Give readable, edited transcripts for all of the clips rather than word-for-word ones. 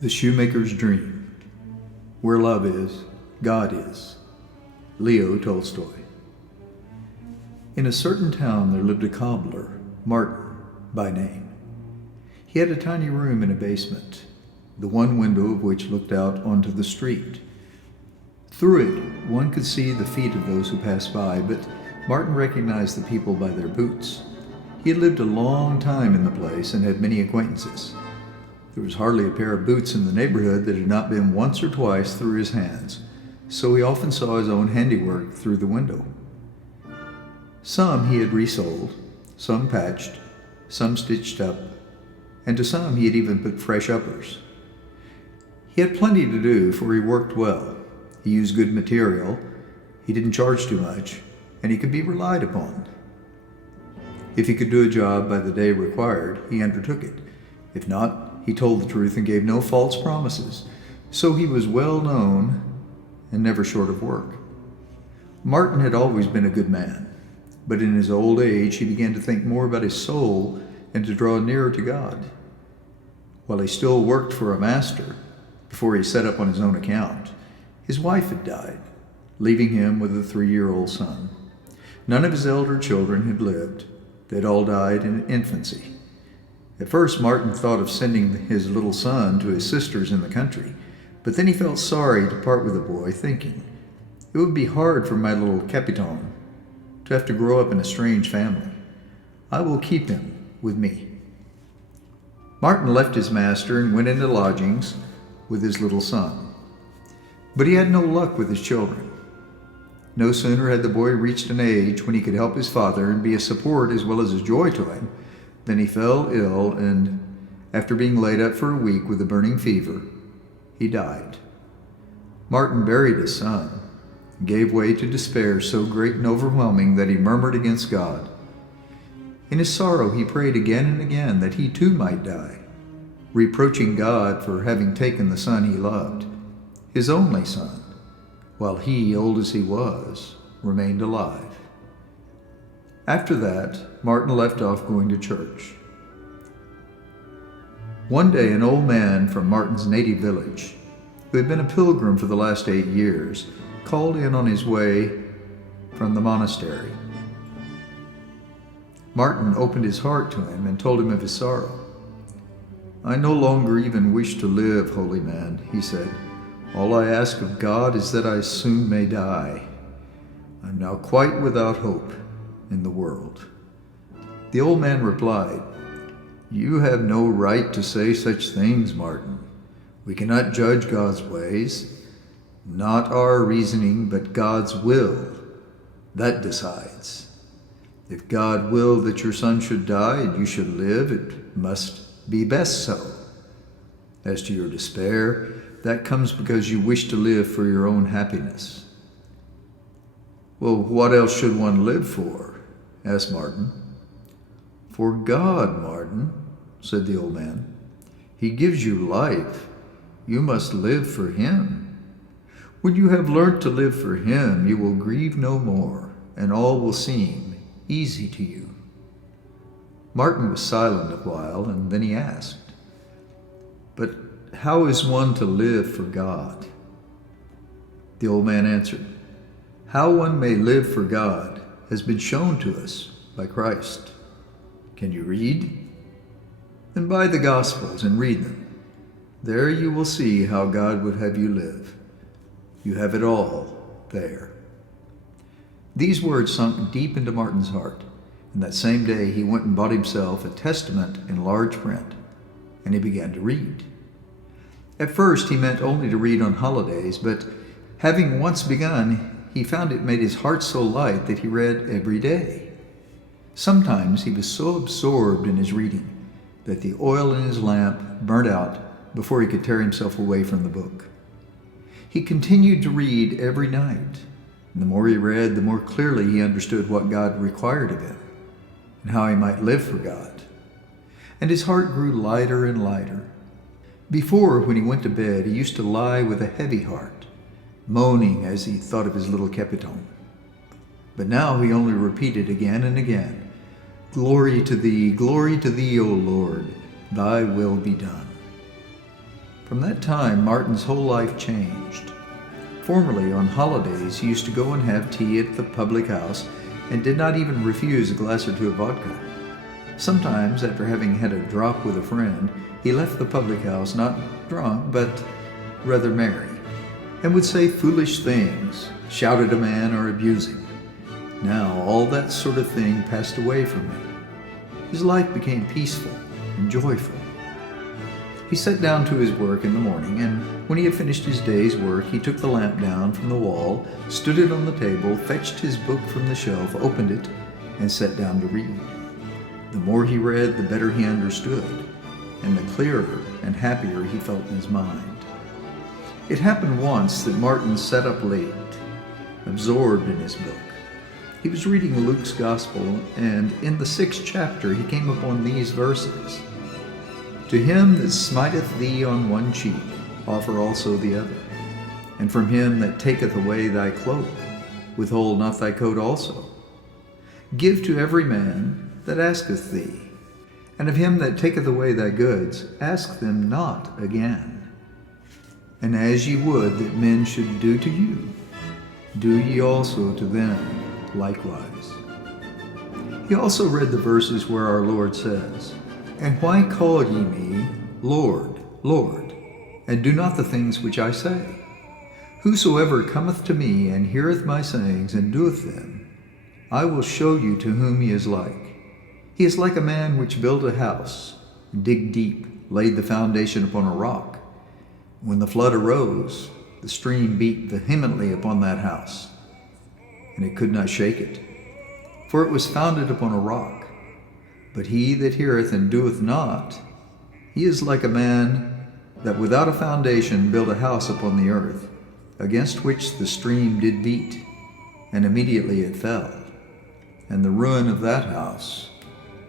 The Shoemaker's Dream. Where love is, God is. Leo Tolstoy. In a certain town there lived a cobbler, Martin by name. He had a tiny room in a basement, the one window of which looked out onto the street. Through it, one could see the feet of those who passed by, but Martin recognized the people by their boots. He had lived a long time in the place and had many acquaintances. There was hardly a pair of boots in the neighborhood that had not been once or twice through his hands, so he often saw his own handiwork through the window. Some he had resoled, some patched, some stitched up, and to some he had even put fresh uppers. He had plenty to do, for he worked well. He used good material, he didn't charge too much, and he could be relied upon. If he could do a job by the day required, he undertook it. If not, he told the truth and gave no false promises, so he was well known and never short of work. Martin had always been a good man, but in his old age he began to think more about his soul and to draw nearer to God. While he still worked for a master, before he set up on his own account, his wife had died, leaving him with a 3-year-old son. None of his elder children had lived. They'd all died in infancy. At first, Martin thought of sending his little son to his sisters in the country, but then he felt sorry to part with the boy, thinking, "It would be hard for my little Capitan to have to grow up in a strange family. I will keep him with me." Martin left his master and went into lodgings with his little son. But he had no luck with his children. No sooner had the boy reached an age when he could help his father and be a support as well as a joy to him, then he fell ill, and after being laid up for a week with a burning fever, he died. Martin buried his son, and gave way to despair so great and overwhelming that he murmured against God. In his sorrow he prayed again and again that he too might die, reproaching God for having taken the son he loved, his only son, while he, old as he was, remained alive. After that, Martin left off going to church. One day, an old man from Martin's native village, who had been a pilgrim for the last 8 years, called in on his way from the monastery. Martin opened his heart to him and told him of his sorrow. "I no longer even wish to live, holy man," he said. "All I ask of God is that I soon may die. I'm now quite without hope in the world." The old man replied, "You have no right to say such things, Martin. We cannot judge God's ways. Not our reasoning, but God's will. That decides. If God willed that your son should die and you should live, it must be best so. As to your despair, that comes because you wish to live for your own happiness." "Well, what else should one live for?" asked Martin. "For God, Martin," said the old man. "He gives you life. You must live for Him. When you have learnt to live for Him, you will grieve no more, and all will seem easy to you." Martin was silent a while, and then he asked, "But how is one to live for God?" The old man answered, "How one may live for God has been shown to us by Christ. Can you read? Then buy the Gospels and read them. There you will see how God would have you live. You have it all there." These words sunk deep into Martin's heart, and that same day he went and bought himself a Testament in large print, and he began to read. At first he meant only to read on holidays, but having once begun, he found it made his heart so light that he read every day. Sometimes he was so absorbed in his reading that the oil in his lamp burnt out before he could tear himself away from the book. He continued to read every night, and the more he read, the more clearly he understood what God required of him and how he might live for God. And his heart grew lighter and lighter. Before, when he went to bed, he used to lie with a heavy heart, moaning as he thought of his little Capitan. But now he only repeated again and again, Glory to thee, O Lord, thy will be done." From that time, Martin's whole life changed. Formerly, on holidays, he used to go and have tea at the public house and did not even refuse a glass or two of vodka. Sometimes, after having had a drop with a friend, he left the public house not drunk, but rather merry, and would say foolish things, shout at a man, or abuse him. Now, all that sort of thing passed away from him. His life became peaceful and joyful. He sat down to his work in the morning, and when he had finished his day's work, he took the lamp down from the wall, stood it on the table, fetched his book from the shelf, opened it, and sat down to read. The more he read, the better he understood, and the clearer and happier he felt in his mind. It happened once that Martin sat up late, absorbed in his book. He was reading Luke's Gospel, and in the 6th chapter he came upon these verses. To him that smiteth thee on one cheek, offer also the other. And from him that taketh away thy cloak, withhold not thy coat also. Give to every man that asketh thee, and of him that taketh away thy goods, ask them not again. And as ye would that men should do to you, do ye also to them likewise. He also read the verses where our Lord says, And why call ye me Lord, Lord, and do not the things which I say? Whosoever cometh to me and heareth my sayings and doeth them, I will show you to whom he is like. He is like a man which built a house, digged deep, laid the foundation upon a rock. When the flood arose, the stream beat vehemently upon that house, and it could not shake it, for it was founded upon a rock. But he that heareth and doeth not, he is like a man that without a foundation built a house upon the earth, against which the stream did beat, and immediately it fell. And the ruin of that house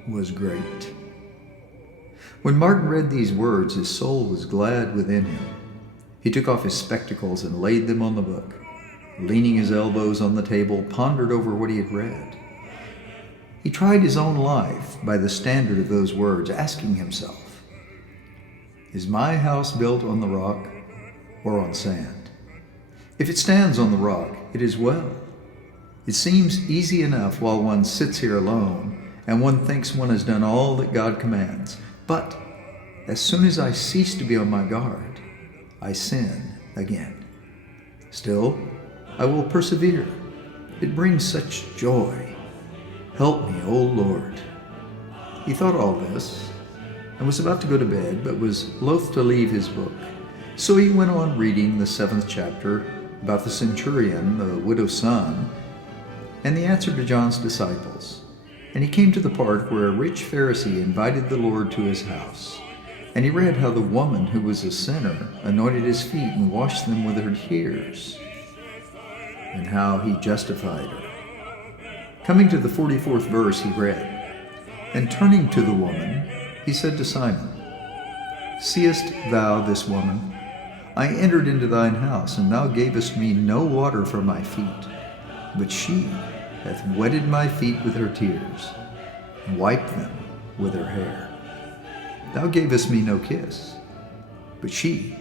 was great. When Martin read these words, his soul was glad within him. He took off his spectacles and laid them on the book. Leaning his elbows on the table, pondered over what he had read. He tried his own life by the standard of those words, asking himself, Is my house built on the rock or on sand? If it stands on the rock, it is well. It seems easy enough while one sits here alone and one thinks one has done all that God commands. But as soon as I cease to be on my guard, I sin again. Still, I will persevere. It brings such joy. Help me, O Lord. He thought all this and was about to go to bed, but was loath to leave his book. So he went on reading the 7th chapter about the centurion, the widow's son, and the answer to John's disciples. And he came to the part where a rich Pharisee invited the Lord to his house. And he read how the woman who was a sinner anointed his feet and washed them with her tears, and how he justified her. Coming to the 44th verse, he read, And turning to the woman, he said to Simon, Seest thou this woman? I entered into thine house, and thou gavest me no water for my feet, but she hath wetted my feet with her tears, and wiped them with her hair. Thou gavest me no kiss, but she,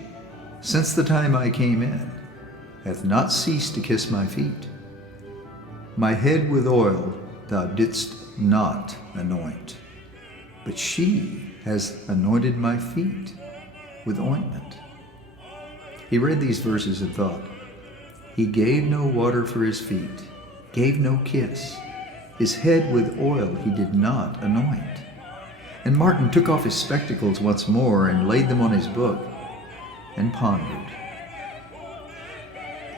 since the time I came in, hath not ceased to kiss my feet. My head with oil thou didst not anoint, but she has anointed my feet with ointment. He read these verses and thought, He gave no water for his feet, gave no kiss. His head with oil he did not anoint. And Martin took off his spectacles once more and laid them on his book and pondered.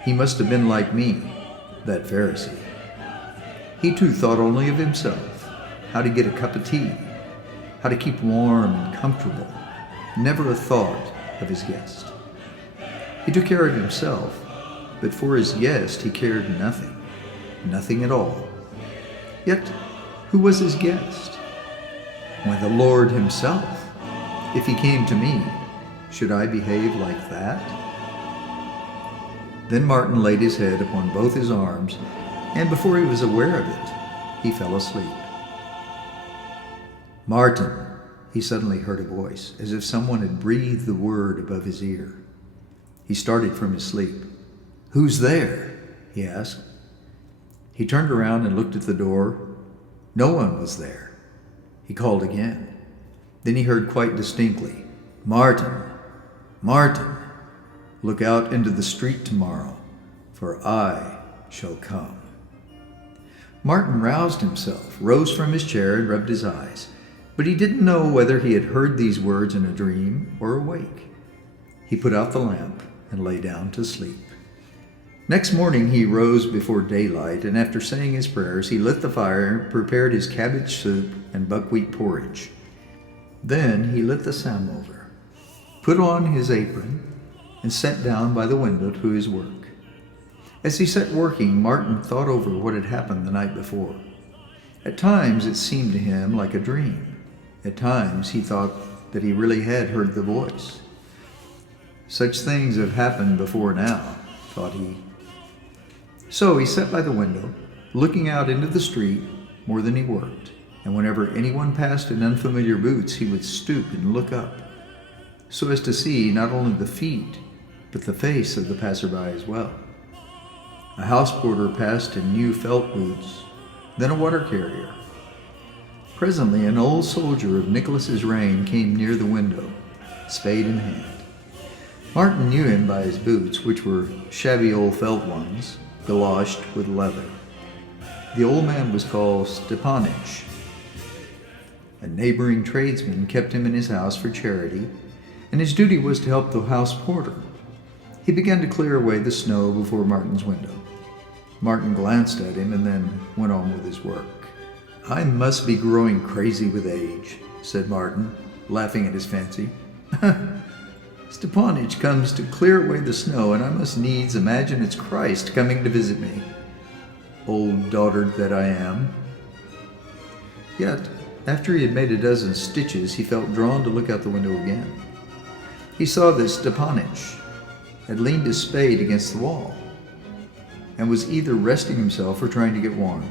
He must have been like me, that Pharisee. He too thought only of himself, how to get a cup of tea, how to keep warm and comfortable, never a thought of his guest. He took care of himself, but for his guest he cared nothing, nothing at all. Yet, who was his guest? Why, the Lord himself. If he came to me, should I behave like that? Then Martin laid his head upon both his arms, and before he was aware of it, he fell asleep. Martin, he suddenly heard a voice, as if someone had breathed the word above his ear. He started from his sleep. "Who's there?" he asked. He turned around and looked at the door. No one was there. He called again. Then he heard quite distinctly, "Martin, Martin, look out into the street tomorrow, for I shall come." Martin roused himself, rose from his chair, and rubbed his eyes. But he didn't know whether he had heard these words in a dream or awake. He put out the lamp and lay down to sleep. Next morning he rose before daylight, and after saying his prayers, he lit the fire, prepared his cabbage soup and buckwheat porridge. Then he lit the samovar, put on his apron, and sat down by the window to his work. As he sat working, Martin thought over what had happened the night before. At times it seemed to him like a dream. At times he thought that he really had heard the voice. Such things have happened before now, thought he. So he sat by the window, looking out into the street more than he worked, and whenever anyone passed in unfamiliar boots, he would stoop and look up, so as to see not only the feet, but the face of the passerby as well. A house porter passed in new felt boots, then a water carrier. Presently an old soldier of Nicholas's reign came near the window, spade in hand. Martin knew him by his boots, which were shabby old felt ones, galoshed with leather. The old man was called Stepanich. A neighboring tradesman kept him in his house for charity, and his duty was to help the house porter. He began to clear away the snow before Martin's window. Martin glanced at him and then went on with his work. "I must be growing crazy with age," said Martin, laughing at his fancy. "Stepanich comes to clear away the snow, and I must needs imagine it's Christ coming to visit me. Old dotard that I am." Yet, after he had made a dozen stitches, he felt drawn to look out the window again. He saw that Stepanich had leaned his spade against the wall, and was either resting himself or trying to get warm.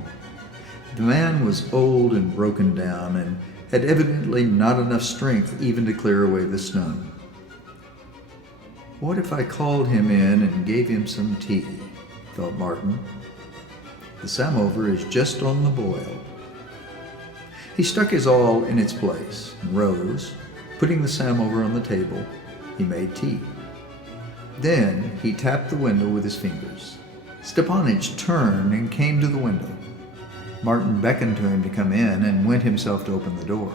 The man was old and broken down, and had evidently not enough strength even to clear away the snow. "What if I called him in and gave him some tea?" thought Martin. "The samovar is just on the boil." He stuck his awl in its place and rose. Putting the samovar on the table, he made tea. Then he tapped the window with his fingers. Stepanich turned and came to the window. Martin beckoned to him to come in and went himself to open the door.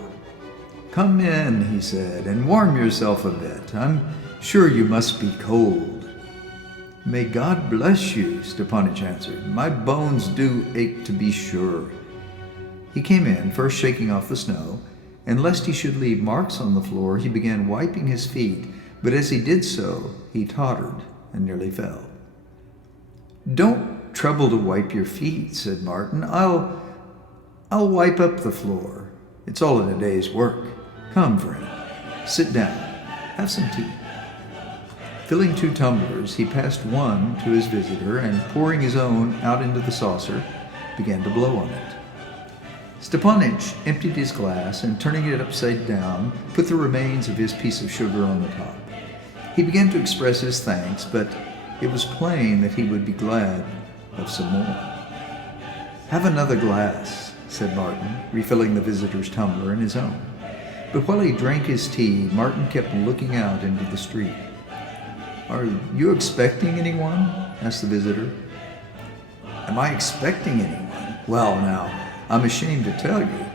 "Come in," he said, "and warm yourself a bit. I'm sure you must be cold." "May God bless you," Stepanich answered. "My bones do ache to be sure." He came in, first shaking off the snow, and lest he should leave marks on the floor, he began wiping his feet, but as he did so, he tottered and nearly fell. "Don't trouble to wipe your feet," said Martin. I'll wipe up the floor. It's all in a day's work. Come, friend, sit down. Have some tea." Filling 2 tumblers, he passed one to his visitor, and pouring his own out into the saucer, began to blow on it. Stepanich emptied his glass, and turning it upside down, put the remains of his piece of sugar on the top. He began to express his thanks, but it was plain that he would be glad of some more. "Have another glass," said Martin, refilling the visitor's tumbler and his own. But while he drank his tea, Martin kept looking out into the street. "Are you expecting anyone?" asked the visitor. "Am I expecting anyone? Well, now, I'm ashamed to tell you.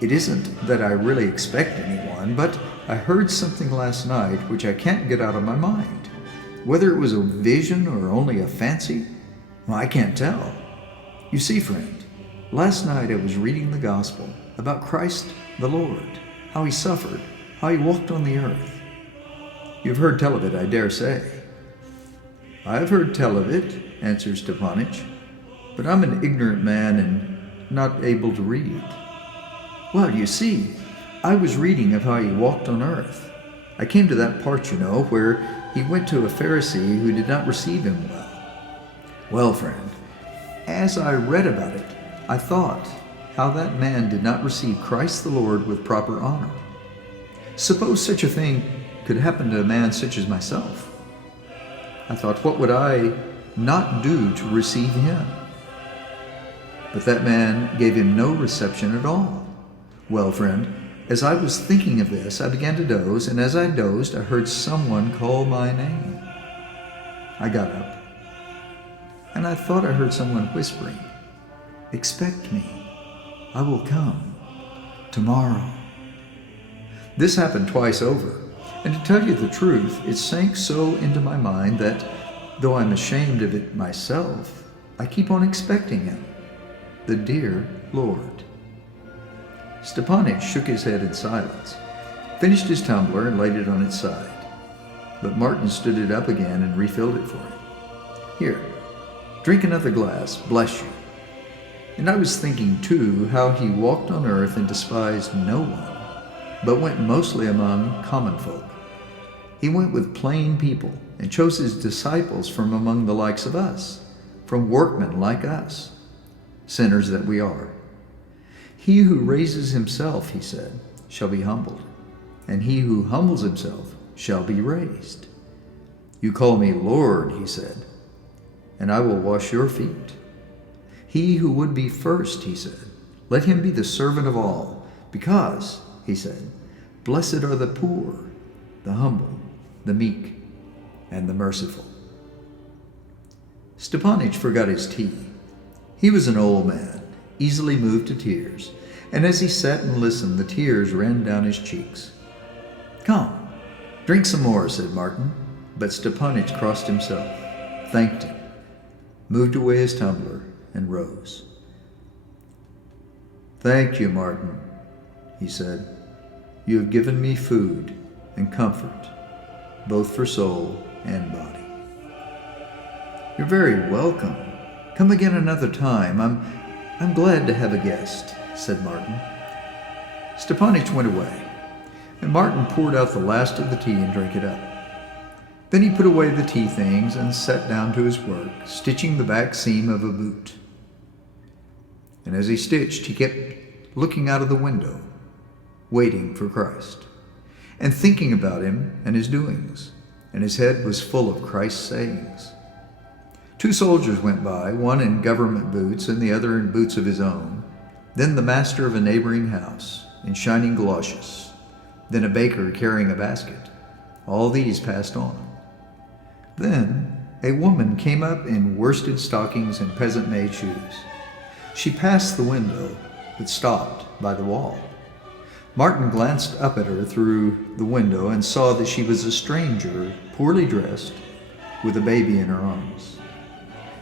It isn't that I really expect anyone, but I heard something last night which I can't get out of my mind. Whether it was a vision or only a fancy, well, I can't tell. You see, friend, last night I was reading the gospel about Christ the Lord, how he suffered, how he walked on the earth. You've heard tell of it, I dare say." "I've heard tell of it," answered Stepanich, "but I'm an ignorant man and not able to read." "Well, you see, I was reading of how he walked on earth. I came to that part, you know, where he went to a Pharisee who did not receive him well. Well, friend, as I read about it, I thought how that man did not receive Christ the Lord with proper honor. Suppose such a thing could happen to a man such as myself. I thought, what would I not do to receive him? But that man gave him no reception at all. Well, friend, as I was thinking of this, I began to doze, and as I dozed, I heard someone call my name. I got up, and I thought I heard someone whispering, "Expect me. I will come tomorrow." This happened twice over, and to tell you the truth, it sank so into my mind that, though I'm ashamed of it myself, I keep on expecting him, the dear Lord. Stepanich shook his head in silence, finished his tumbler, and laid it on its side. But Martin stood it up again and refilled it for him. "Here, drink another glass, bless you." And I was thinking, too, how he walked on earth and despised no one, but went mostly among common folk. He went with plain people and chose his disciples from among the likes of us, from workmen like us, sinners that we are. "He who raises himself," he said, "shall be humbled, and he who humbles himself shall be raised. You call me Lord," he said, "and I will wash your feet. He who would be first," he said, "let him be the servant of all, because," he said, "blessed are the poor, the humble, the meek, and the merciful." Stepanich forgot his tea. He was an old man, easily moved to tears, and as he sat and listened, the tears ran down his cheeks. "Come, drink some more," said Martin, but Stepanich crossed himself, thanked him, moved away his tumbler, and rose. "Thank you, Martin," he said. "You have given me food and comfort, both for soul and body." "You're very welcome. Come again another time. I'm glad to have a guest," said Martin. Stepanich went away, and Martin poured out the last of the tea and drank it up. Then he put away the tea things and sat down to his work, stitching the back seam of a boot. And as he stitched, he kept looking out of the window, waiting for Christ, and thinking about him and his doings, and his head was full of Christ's sayings. 2 soldiers went by, one in government boots and the other in boots of his own, then the master of a neighboring house in shining galoshes, then a baker carrying a basket. All these passed on. Then a woman came up in worsted stockings and peasant-made shoes. She passed the window, but stopped by the wall. Martin glanced up at her through the window and saw that she was a stranger, poorly dressed, with a baby in her arms.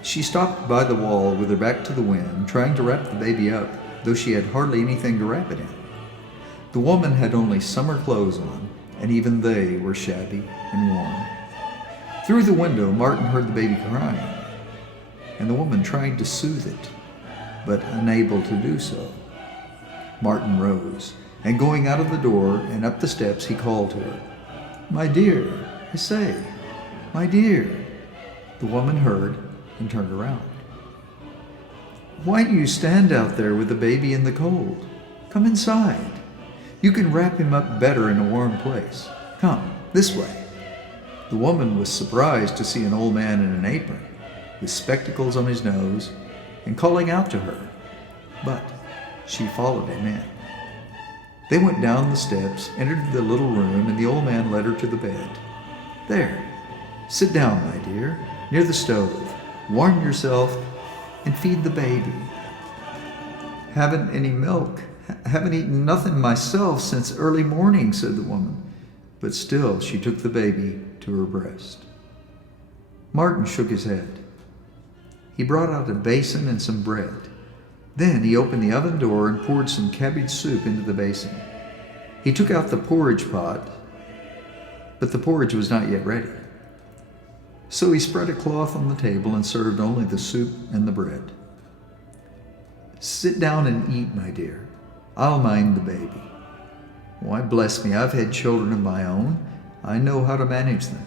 She stopped by the wall with her back to the wind, trying to wrap the baby up, though she had hardly anything to wrap it in. The woman had only summer clothes on, and even they were shabby and worn. Through the window, Martin heard the baby crying, and the woman tried to soothe it, but unable to do so. Martin rose, and going out of the door and up the steps, he called to her, "My dear, I say, my dear." The woman heard and turned around. "Why do you stand out there with the baby in the cold? Come inside. You can wrap him up better in a warm place. Come, this way." The woman was surprised to see an old man in an apron, with spectacles on his nose, and calling out to her, but she followed him in. They went down the steps, entered the little room, and the old man led her to the bed. "There, sit down, my dear, near the stove. Warm yourself and feed the baby." "Haven't any milk. Haven't eaten nothing myself since early morning," said the woman. But still she took the baby to her breast. Martin shook his head. He brought out a basin and some bread. Then he opened the oven door and poured some cabbage soup into the basin. He took out the porridge pot, but the porridge was not yet ready. So he spread a cloth on the table and served only the soup and the bread. "Sit down and eat, my dear. I'll mind the baby. Why, bless me, I've had children of my own. I know how to manage them."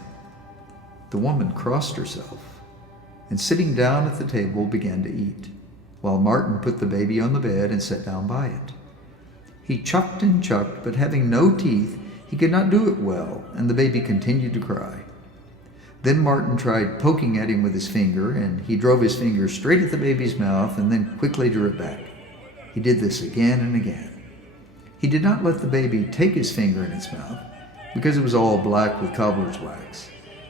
The woman crossed herself, and sitting down at the table began to eat, while Martin put the baby on the bed and sat down by it. He chucked and chucked, but having no teeth, He could not do it well, and the baby continued to cry. Then Martin tried poking at him with his finger, and he drove his finger straight at the baby's mouth and then quickly drew it back. He did this again and again. He did not let the baby take his finger in its mouth because it was all black with cobbler's wax.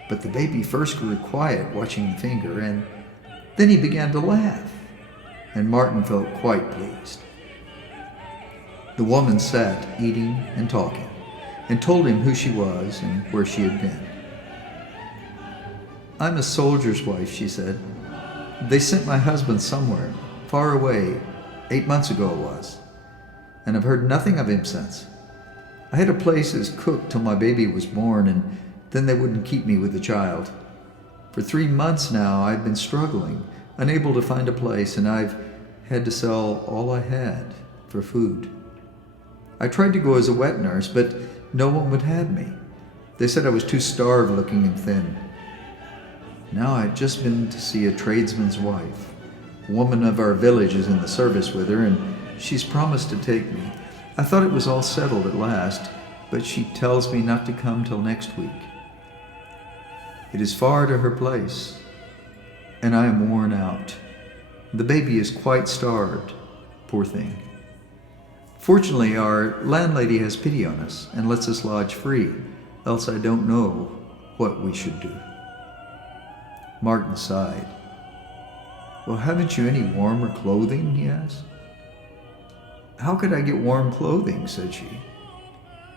But the baby first grew quiet watching the finger, and then he began to laugh, and Martin felt quite pleased. The woman sat eating and talking, and told him who she was and where she had been. "I'm a soldier's wife," she said. "They sent my husband somewhere, far away, 8 months ago it was, and I've heard nothing of him since. I had a place as cook till my baby was born, and then they wouldn't keep me with the child. For 3 months now I've been struggling, unable to find a place, and I've had to sell all I had for food. I tried to go as a wet nurse, but no one would have me. They said I was too starved looking and thin. Now I've just been to see a tradesman's wife. A woman of our village is in the service with her, and she's promised to take me. I thought it was all settled at last, but she tells me not to come till next week. It is far to her place, and I am worn out. The baby is quite starved, poor thing. Fortunately, our landlady has pity on us and lets us lodge free, else I don't know what we should do." Martin sighed. "Well, haven't you any warmer clothing?" he asked. "How could I get warm clothing?" said she.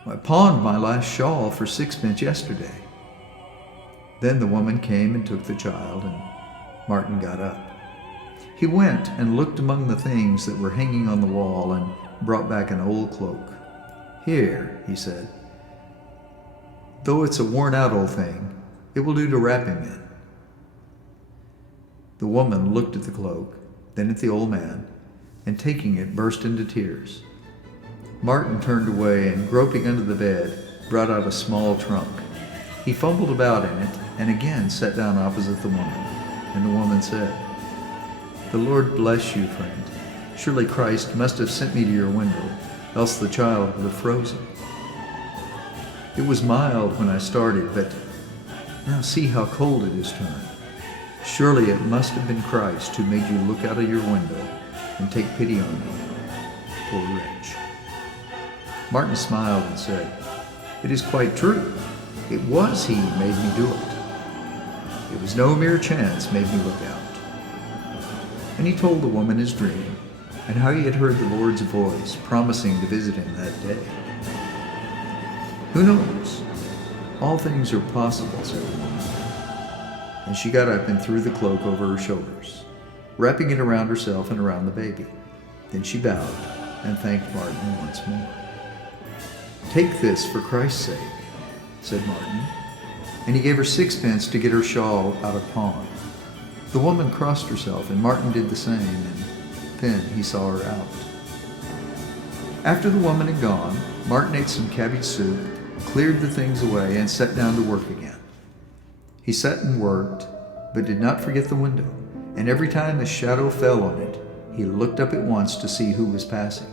"I pawned my last shawl for 6 pence yesterday." Then the woman came and took the child, and Martin got up. He went and looked among the things that were hanging on the wall and brought back an old cloak. "Here," he said. "Though it's a worn-out old thing, it will do to wrap him in." The woman looked at the cloak, then at the old man, and taking it, burst into tears. Martin turned away and, groping under the bed, brought out a small trunk. He fumbled about in it and again sat down opposite the woman, and the woman said, "The Lord bless you, friend. Surely Christ must have sent me to your window, else the child would have frozen. It was mild when I started, but now see how cold it is turned. Surely it must have been Christ who made you look out of your window and take pity on me, poor wretch." Martin smiled and said, "It is quite true. It was he made me do it. It was no mere chance made me look out." And he told the woman his dream, and how he had heard the Lord's voice promising to visit him that day. "Who knows? All things are possible," said the woman. And she got up and threw the cloak over her shoulders, wrapping it around herself and around the baby. Then she bowed and thanked Martin once more. "Take this for Christ's sake," said Martin, and he gave her 6 pence to get her shawl out of pawn. The woman crossed herself, and Martin did the same, and then he saw her out. After the woman had gone, Martin ate some cabbage soup, cleared the things away, and sat down to work again. He sat and worked, but did not forget the window, and every time a shadow fell on it, he looked up at once to see who was passing.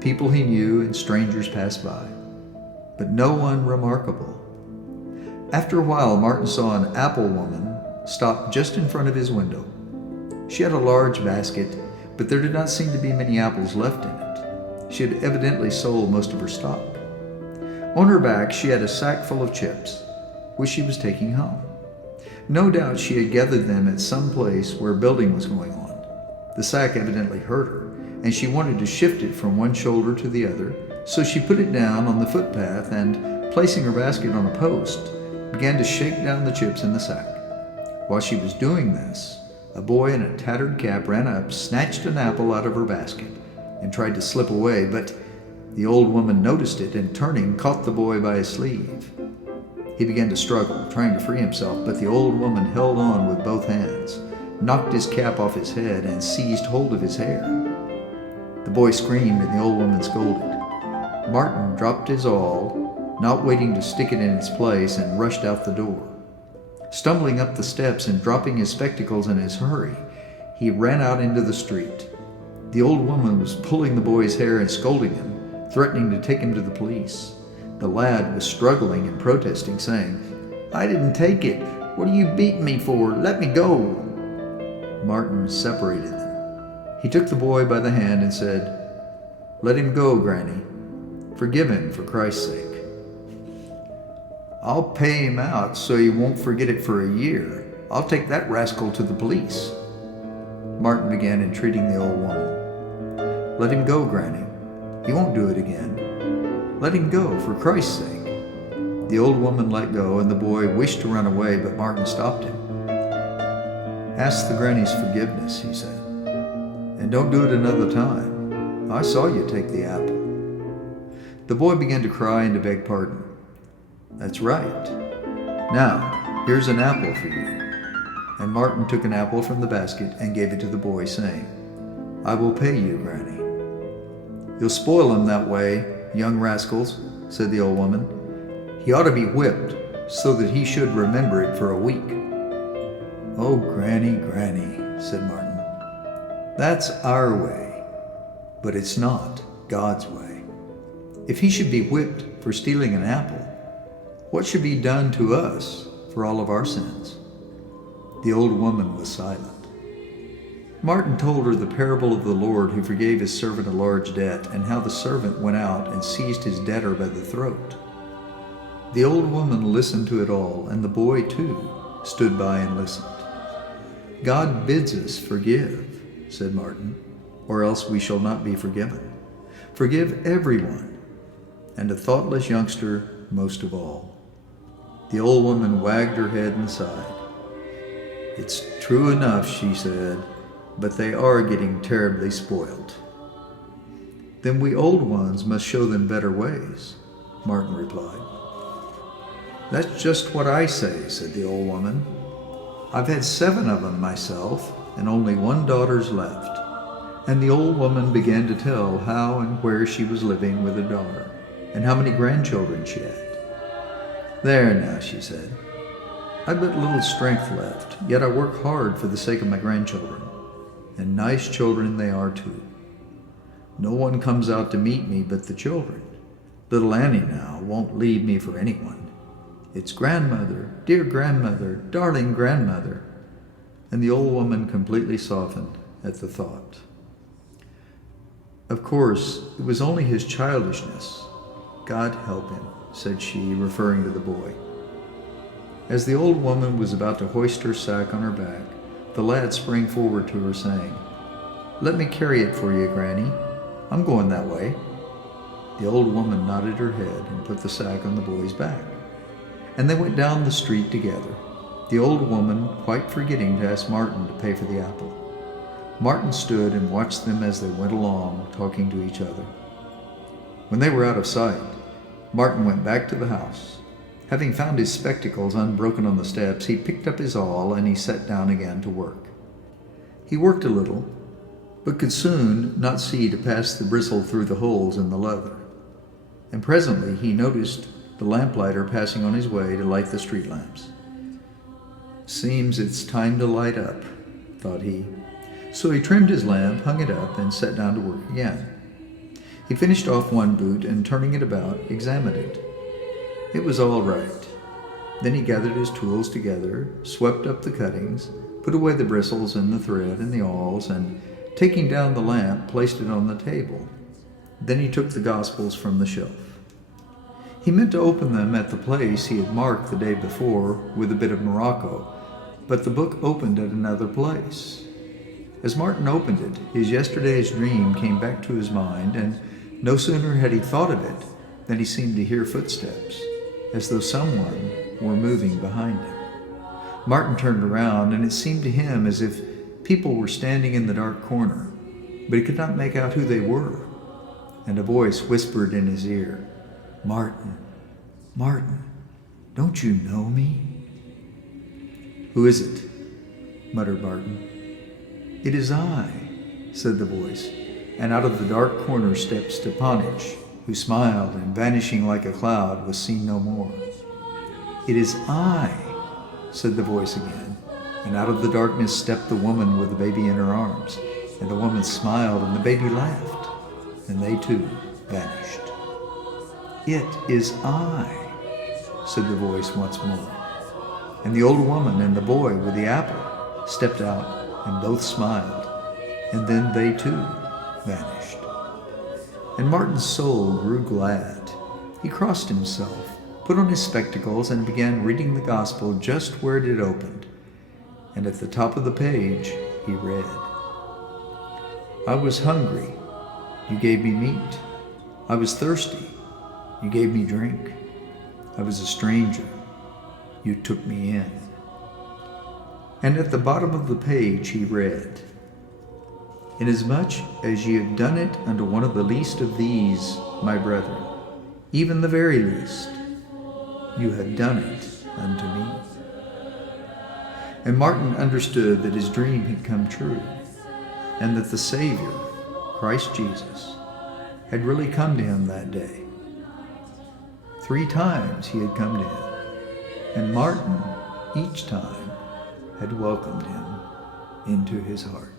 People he knew and strangers passed by, but no one remarkable. After a while, Martin saw an apple woman stop just in front of his window. She had a large basket, but there did not seem to be many apples left in it. She had evidently sold most of her stock. On her back, she had a sack full of chips, which she was taking home. No doubt she had gathered them at some place where building was going on. The sack evidently hurt her, and she wanted to shift it from one shoulder to the other, so she put it down on the footpath and, placing her basket on a post, began to shake down the chips in the sack. While she was doing this, a boy in a tattered cap ran up, snatched an apple out of her basket, and tried to slip away, but the old woman noticed it and, turning, caught the boy by his sleeve. He began to struggle, trying to free himself, but the old woman held on with both hands, knocked his cap off his head, and seized hold of his hair. The boy screamed, and the old woman scolded. Martin dropped his awl, not waiting to stick it in its place, and rushed out the door. Stumbling up the steps and dropping his spectacles in his hurry, he ran out into the street. The old woman was pulling the boy's hair and scolding him, threatening to take him to the police. The lad was struggling and protesting, saying, "I didn't take it. What are you beating me for? Let me go." Martin separated them. He took the boy by the hand and said, "Let him go, Granny. Forgive him for Christ's sake." "I'll pay him out so he won't forget it for a year. I'll take that rascal to the police." Martin began entreating the old woman. "Let him go, Granny. He won't do it again. Let him go, for Christ's sake." The old woman let go, and the boy wished to run away, but Martin stopped him. "Ask the granny's forgiveness," he said, "and don't do it another time. I saw you take the apple." The boy began to cry and to beg pardon. "That's right. Now, here's an apple for you." And Martin took an apple from the basket and gave it to the boy, saying, "I will pay you, Granny." "You'll spoil him that way, young rascals," said the old woman. "He ought to be whipped so that he should remember it for a week." "Oh, Granny, Granny," said Martin, "that's our way, but it's not God's way. If he should be whipped for stealing an apple, what should be done to us for all of our sins?" The old woman was silent. Martin told her the parable of the Lord who forgave his servant a large debt, and how the servant went out and seized his debtor by the throat. The old woman listened to it all, and the boy too stood by and listened. "God bids us forgive," said Martin, "or else we shall not be forgiven. Forgive everyone, and a thoughtless youngster most of all." The old woman wagged her head and sighed. "It's true enough," she said, "but they are getting terribly spoiled." "Then we old ones must show them better ways," Martin replied. "That's just what I say," said the old woman. "I've had 7 of them myself, and only 1 daughter's left." And the old woman began to tell how and where she was living with her daughter, and how many grandchildren she had. "There now," she said, "I've but little strength left, yet I work hard for the sake of my grandchildren, and nice children they are too. No one comes out to meet me but the children. Little Annie now won't leave me for anyone. It's grandmother, dear grandmother, darling grandmother." And the old woman completely softened at the thought. "Of course, it was only his childishness. God help him," said she, referring to the boy. As the old woman was about to hoist her sack on her back, the lad sprang forward to her, saying, "Let me carry it for you, Granny. I'm going that way." The old woman nodded her head and put the sack on the boy's back, and they went down the street together, the old woman quite forgetting to ask Martin to pay for the apple. Martin stood and watched them as they went along, talking to each other. When they were out of sight, Martin went back to the house. Having found his spectacles unbroken on the steps, he picked up his awl and he sat down again to work. He worked a little, but could soon not see to pass the bristle through the holes in the leather. And presently he noticed the lamplighter passing on his way to light the street lamps. "Seems it's time to light up," thought he. So he trimmed his lamp, hung it up, and sat down to work again. He finished off one boot and, turning it about, examined it. It was all right. Then he gathered his tools together, swept up the cuttings, put away the bristles and the thread and the awls, and, taking down the lamp, placed it on the table. Then he took the Gospels from the shelf. He meant to open them at the place he had marked the day before with a bit of morocco, but the book opened at another place. As Martin opened it, his yesterday's dream came back to his mind, and no sooner had he thought of it than he seemed to hear footsteps, as though someone were moving behind him. Martin turned around, and it seemed to him as if people were standing in the dark corner, but he could not make out who they were. And a voice whispered in his ear, "Martin, Martin, don't you know me?" "Who is it?" muttered Martin. "It is I," said the voice, and out of the dark corner stepped Stepanich, who smiled and, vanishing like a cloud, was seen no more. "It is I," said the voice again, and out of the darkness stepped the woman with the baby in her arms, and the woman smiled and the baby laughed, and they too vanished. "It is I," said the voice once more. And the old woman and the boy with the apple stepped out, and both smiled, and then they too vanished. And Martin's soul grew glad. He crossed himself, put on his spectacles, and began reading the gospel just where it had opened. And at the top of the page he read, "I was hungry, you gave me meat. I was thirsty, you gave me drink. I was a stranger, you took me in." And at the bottom of the page he read, "Inasmuch as ye have done it unto one of the least of these, my brethren, even the very least, you have done it unto me." And Martin understood that his dream had come true, and that the Savior, Christ Jesus, had really come to him that day. 3 times he had come to him, and Martin each time had welcomed him into his heart.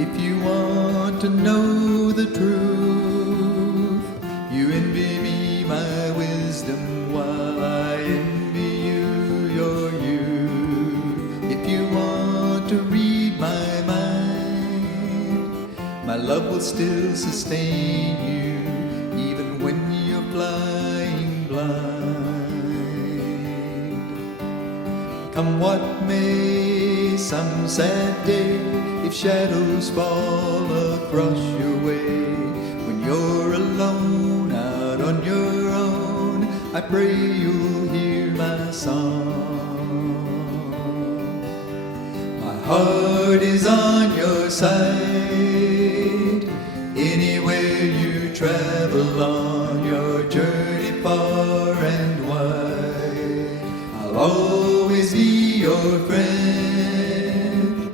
If you want to know the truth, you envy me my wisdom while I envy you your youth. If you want to read my mind, my love will still sustain you, even when you're flying blind. Come what may, some sad day, if shadows fall across your way, when you're alone, out on your own, I pray you'll hear my song. My heart is on your side, anywhere you travel on your journey far and wide. I'll always be your friend,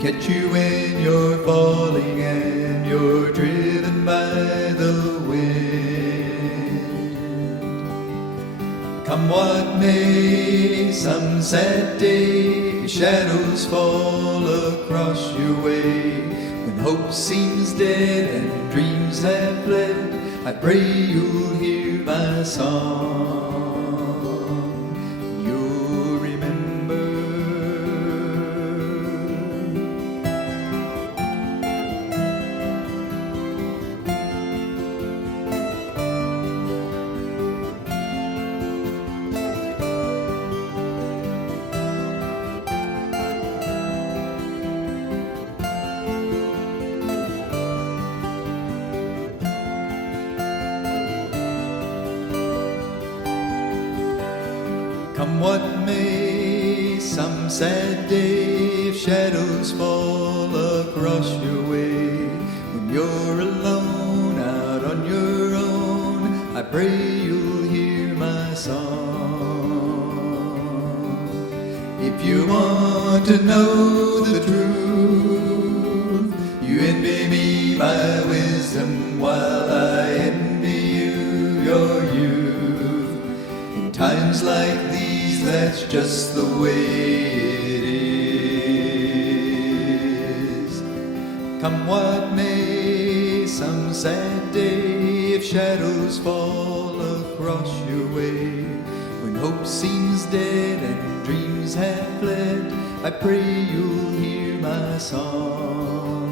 catch you when you're falling and you're driven by the wind. Come what may, some sad day, shadows fall across your way, when hope seems dead and dreams have fled, I pray you'll hear my song. You'll remember. Come what may, some sad day, if shadows fall across your way, when you're alone, out on your own, I pray you'll hear my song. If you want to know the truth, you envy me my wisdom while I envy you your youth. In times like these, that's just the way it is. Come what may, some sad day, if shadows fall across your way, when hope seems dead and dreams have fled, I pray you'll hear my song.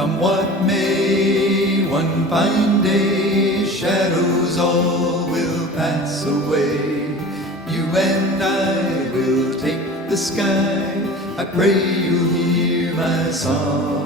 Come what may, one fine day, shadows all will pass away. You and I will take the sky. I pray you'll hear my song.